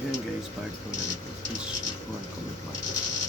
Ayan guys, part 2 na nito. Please, comment button.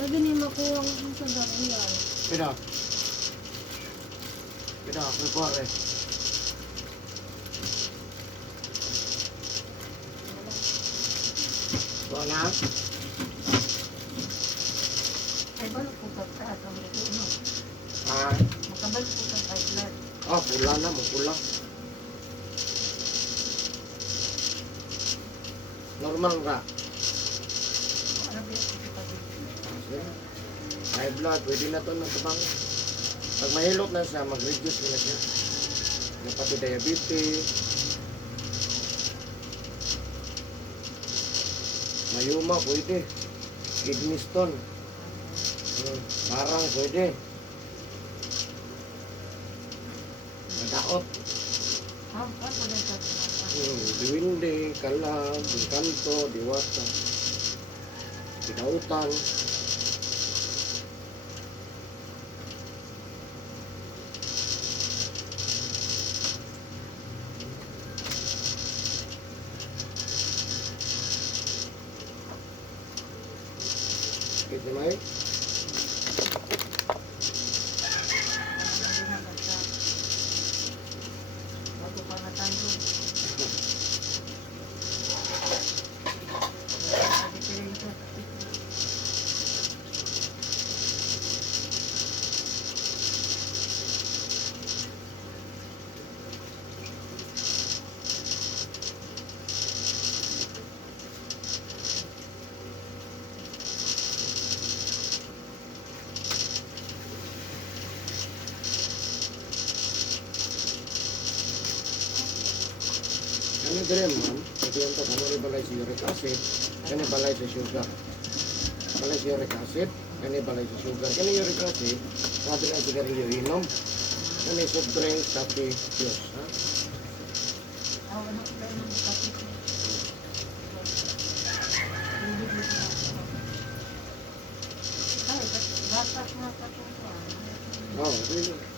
Lagi ni makuha ang sa dariyan. Pina. Pina, prepare. Wala. Ay, balik po ka sa atong no? Ah, Makabalik po ka sa blood. pula na mo, pula. Normal ka. Ano ba yung High blood, pwede na to ng tabang. Pag mahilot na siya, mag-reduce na siya. Yung pati diabetes. Mayuma, pwede. Kidney stone. Parang pwede. Madaot. ano na sa Diwindi, kalag, kanto, diwata. Pinautan. Gitu may. bago pa na tayo. Kani dire man, ito yung tatamo balay sa uric acid, kani balay sa sugar. Balay sa uric acid, kani balay sa sugar. Kani uric acid, sabi lang sigarilyo inom. Kani soft drink, kape, juice. Ha? Ano ba yung kapit? Ay, batas nga pa ito. Oo, sige.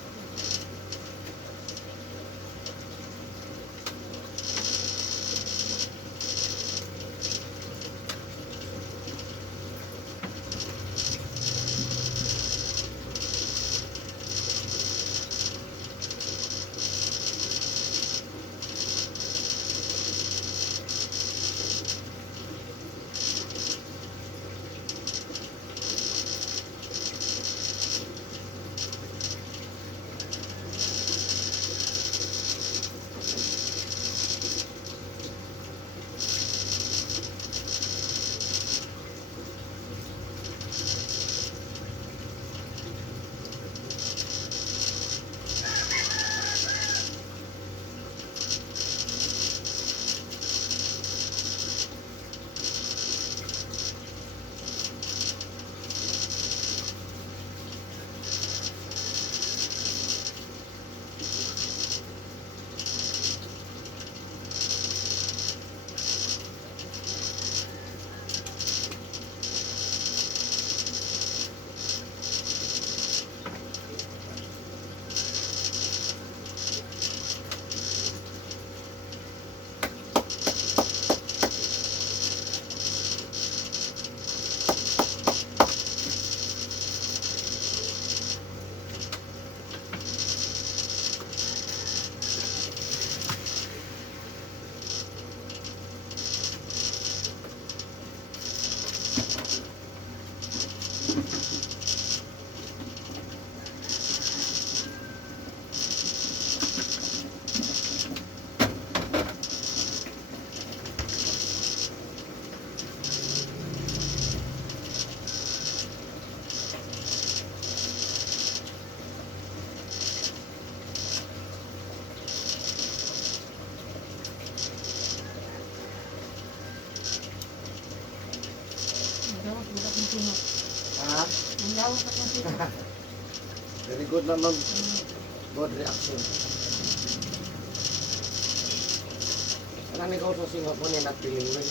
Dawas, wala kong sinok. Ha? Ang dawas akong sinok. Very good naman. Good reaction. Karami ko sa Singapore niya napiling mo.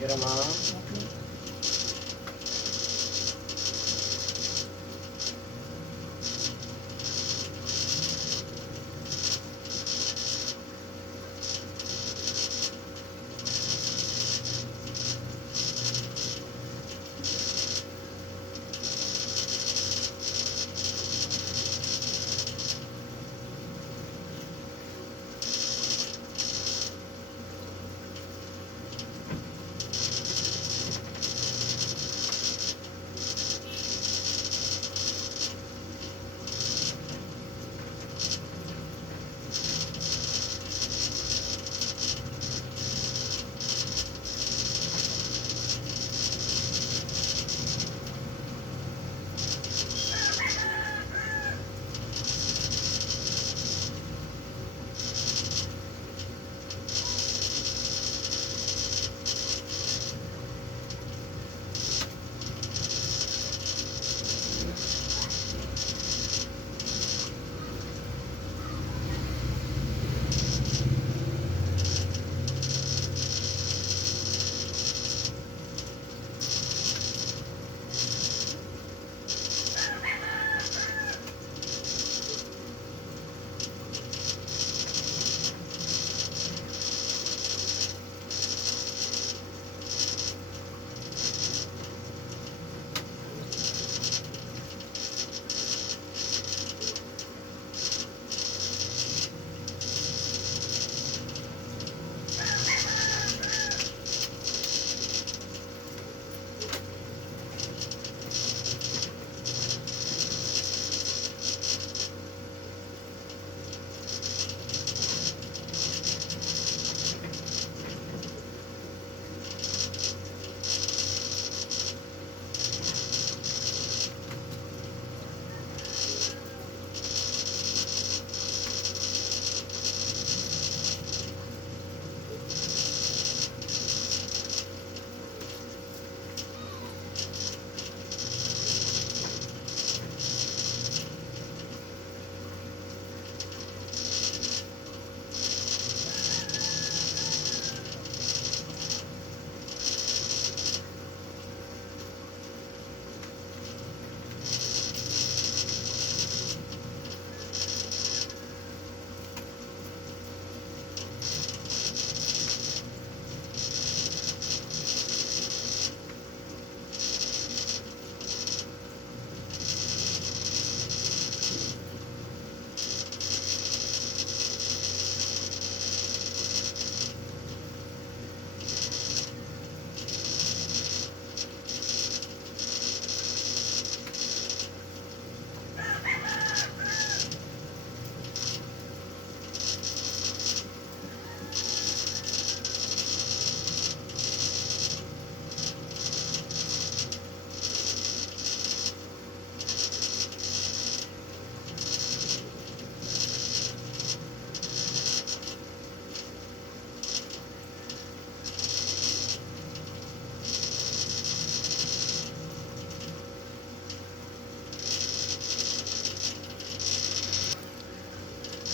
Kira ma'am. Okay.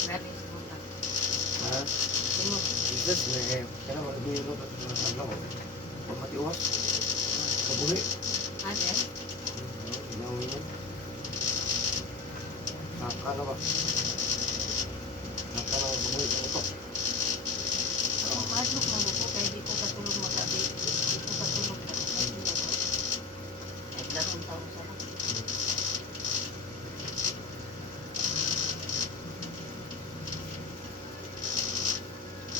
Ha? Isis na eh. Kaya naman nagmiro at ano ko. Pagmatiwas. Kabuhi. Ate? Inawin yun. Saka na ba? Saka na ba kabuhi sa utok? Pasok na mo po, kaya di ko katulog magabi. Di ko katulog pa. Kahit larong taon sa lang.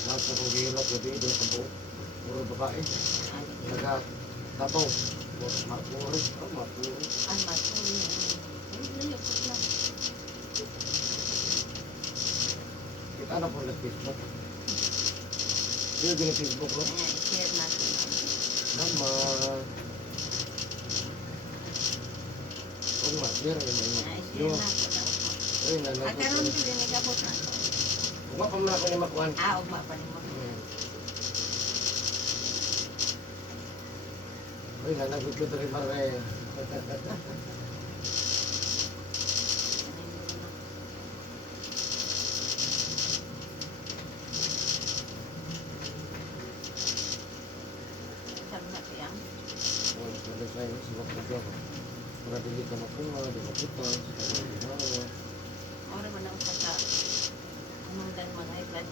Lahat na kong gihilot gabi doon sa buo. Puro babae. Nagkatapong. Mapuri. Oh, mapuri. Ay, matuloy. Ay, nalipot lang. Kita na po lang Facebook. Hindi yung Facebook ko. Ayan, i-share natin. Naman. Oh, mapuri. Ayan, i-share Yung, natin. ay, nalapot. Pagkaroon ko din, nagabot na. Huwag pa muna ako ni Makuan. Ugma pa rin mo. Uy, nanagot ko ito rin mare. Sabi sayang. Kada sa'yo, sa mga ko. Para dili ka makuha, di makutas, para ginawa. Ora ba na usa ka anong dan mga high blood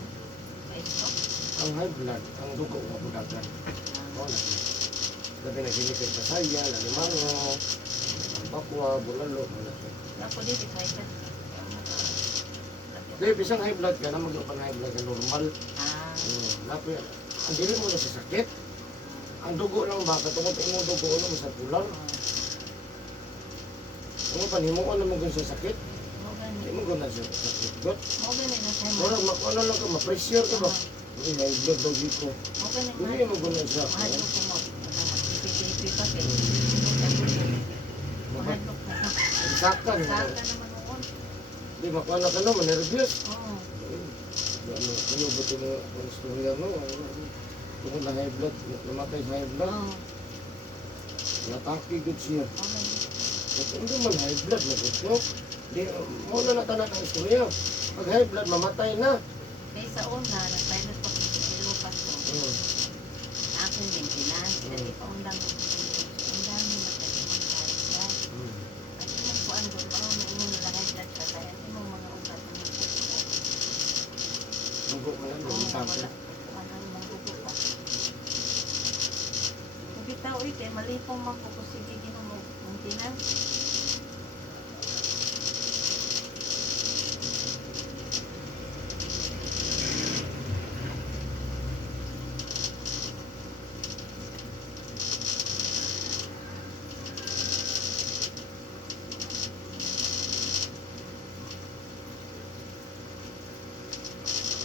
pa Ang high blood, ang dugo nga budagan. Wala. Sabi na ginikit sa saya, lalimango, ang bakwa, bulalo, wala siya. Ako din si high blood. Kaya bisang high blood ka na, mag-upan high blood ka normal. Lapi, ang dili mo na sa sakit. Ang dugo lang ba, katungkot imong dugo lang sa pulang. Ano pa, himuan naman kung sa sakit. Hindi mo kung sa sakit. Gut, Mo gani na siya. wala, ano lang ka, ma-pressure ka ba? Ay, high blood daw dito. Mo gani Hindi mo kung sa mahal sakit. ko mo. Pipi pa kay. Mahal ko na. Saktan. Saka naman noon. Hindi, makuha ka naman, nervous. Oo. Ano ba ito ang storya mo? Tungkol na high blood, namatay sa high blood. Oo. Nataki good siya. Okay. At hindi man high blood, nag-stroke. Di, muna na tanak ang istorya. Pag high blood, mamatay na. Kaya sa una, nag-pilot pa sa Lupas ko. Akin maintenance. Kasi paundang ko sa undang mo nagkalimang high blood. At yung kuan doon, baka may inyo nila high blood ka. Kaya hindi mo mga ugat ng puso. Dugo mo yan, Oo, lumitaw wala. siya. Ano yung mga dugo pa. Bitaw kay malipong man ko kung sige mo maintenance.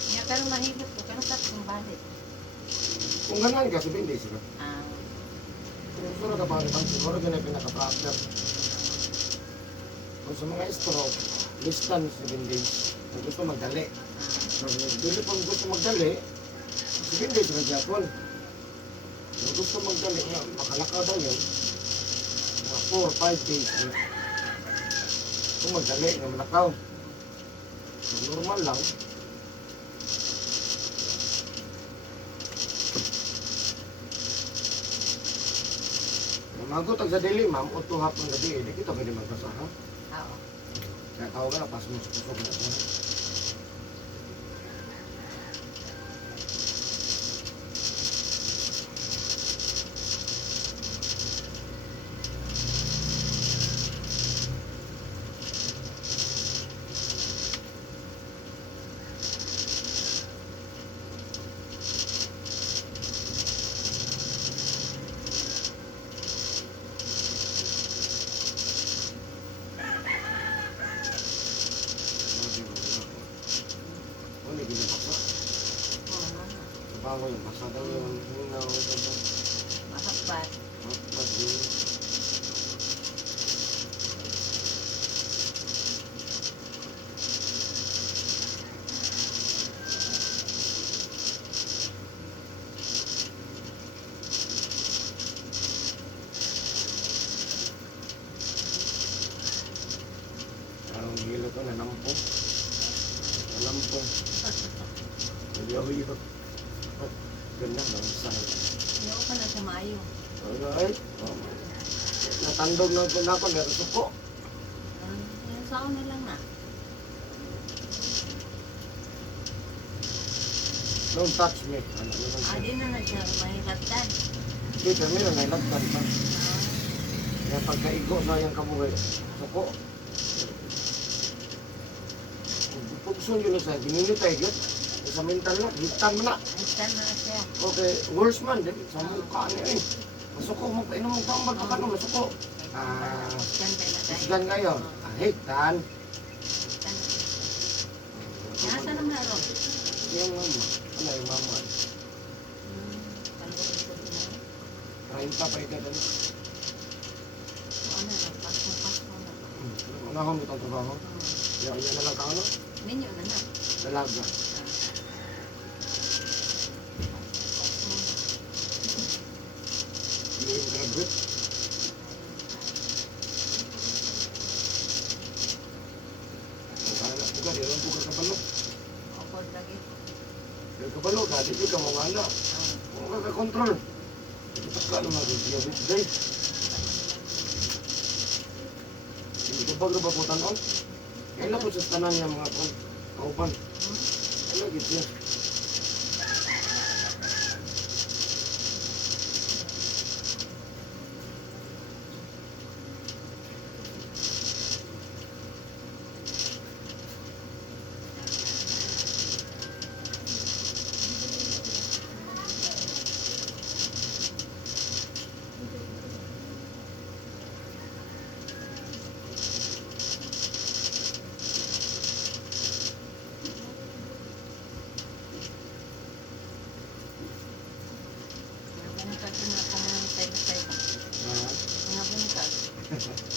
Nya pero mahigit ko pero sa kung balik. Kung ganun ka, sabihin hindi sila. Ah, Kung gusto na ka pangitang, siguro ganun pinaka-proctor. Kung sa mga stroke, listan 7 days. Kung gusto magdali. Kung hindi pang gusto magdali, 7 days na Japon. Kung gusto magdali, nga, makalakaw daw yan. Mga 4-5 days. Na. Kung magdali, nga malakaw. Kung normal lang, magutag sa dili, ma'am, o hapon gabi, hindi kita pwede magbasa, ha? oo. Kaya tawag ka na, pas mo sa pusok na ito. Ano ginabasa? Oo nga. Sabaw yung basa daw yung hinaw. Mahakbat. Mas yun. Parang hilo ko, nanampong. Nanampong. Ayaw-ayaw. Ganda, langsang. Ayaw ka na sa maayo. Ay, natandog na po na ako, meron suko. Yung saon na lang na. Don't touch me. Ano naman siya? Di na siya mahiratan. Hindi, kami na nailagtan pa. Kaya pagkaigo sa yung kabuhay, suko. Pugsun yun sa gininitay yun. Sa mental na, hitan mo na. Ayun na siya. Okay, worse man, dali, sa mukha niya eh. Masuko mo, painom mo tambal pa ka no, masuko. Ganda na tayo. Isgan ngayon. Hitan. Nasa naman na ron. Yung mama. Ano yung mama? Palurin ko din na. Rain pa pa ikaw dali. Ano na, pasmo na. Unahon itong trabaho. Yan na lang ka ano? Minyo na na. Dalaga. Hindi yung graduate. Ang buka, di lang buka kabalo. Okod lagi. Yung kabalo, dati di ka mga ala. Kung ka control. Takla naman ako siya, bitch, day. Hindi ka bago ba po tanon? Kailan po sa tanan niya mga kauban? Kailan git siya? Mga bungkag na ako mga tayo-tayo. Ah, Mga bungkag.